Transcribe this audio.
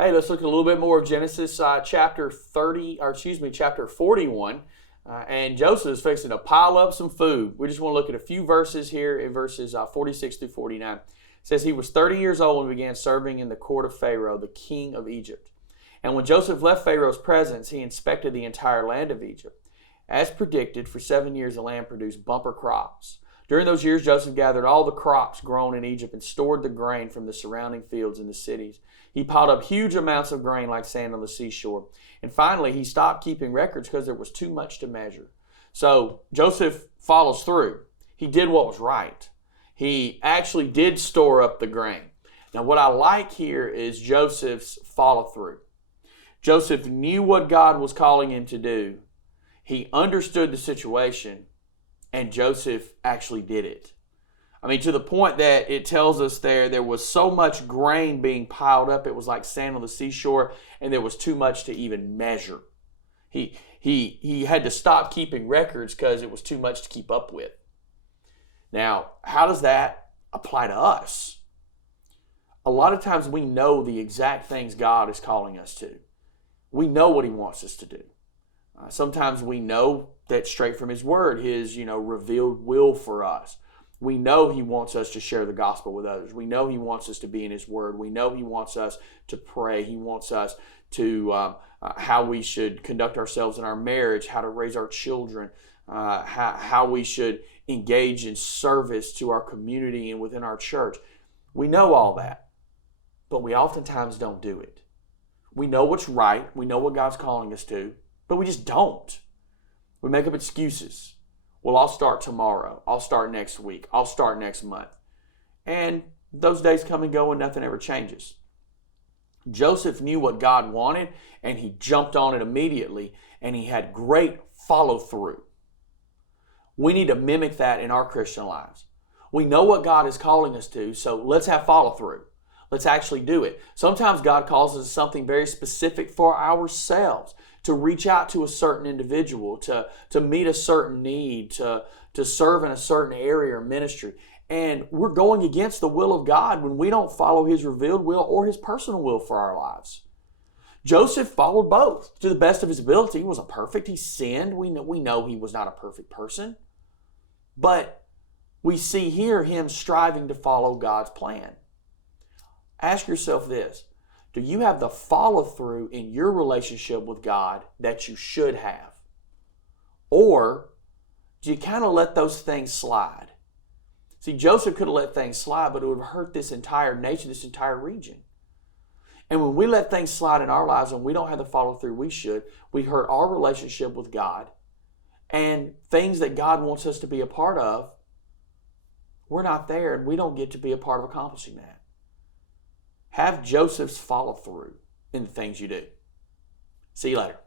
Hey, let's look at a little bit more of Genesis chapter 41. And Joseph is fixing to pile up some food. We just want to look at a few verses here in verses 46 through 49. It says, he was 30 years old and began serving in the court of Pharaoh, the king of Egypt. And when Joseph left Pharaoh's presence, he inspected the entire land of Egypt. As predicted, for 7 years the land produced bumper crops. During those years, Joseph gathered all the crops grown in Egypt and stored the grain from the surrounding fields in the cities. He piled up huge amounts of grain like sand on the seashore. And finally, he stopped keeping records because there was too much to measure. So Joseph follows through. He did what was right. He actually did store up the grain. Now, what I like here is Joseph's follow through. Joseph knew what God was calling him to do. He understood the situation. And Joseph actually did it. I mean, to the point that it tells us there was so much grain being piled up, it was like sand on the seashore, and there was too much to even measure. He had to stop keeping records because it was too much to keep up with. Now, how does that apply to us? A lot of times we know the exact things God is calling us to. We know what He wants us to do. Sometimes we know that straight from His Word, His revealed will for us. We know He wants us to share the gospel with others. We know He wants us to be in His Word. We know He wants us to pray. He wants us to how we should conduct ourselves in our marriage, how to raise our children, how we should engage in service to our community and within our church. We know all that, but we oftentimes don't do it. We know what's right. We know what God's calling us to, but we just don't. We make up excuses. Well, I'll start tomorrow. I'll start next week. I'll start next month. And those days come and go and nothing ever changes. Joseph knew what God wanted and he jumped on it immediately and he had great follow through. We need to mimic that in our Christian lives. We know what God is calling us to, so let's have follow through. Let's actually do it. Sometimes God calls us to something very specific for ourselves, to reach out to a certain individual, to meet a certain need, to serve in a certain area or ministry. And we're going against the will of God when we don't follow His revealed will or His personal will for our lives. Joseph followed both to the best of his ability. He wasn't perfect. He sinned. We know he was not a perfect person. But we see here him striving to follow God's plan. Ask yourself this. Do you have the follow through in your relationship with God that you should have? Or do you kind of let those things slide? See, Joseph could have let things slide, but it would have hurt this entire nation, this entire region. And when we let things slide in our lives and we don't have the follow through we should, we hurt our relationship with God. And things that God wants us to be a part of, we're not there and we don't get to be a part of accomplishing that. Have Joseph's follow through in the things you do. See you later.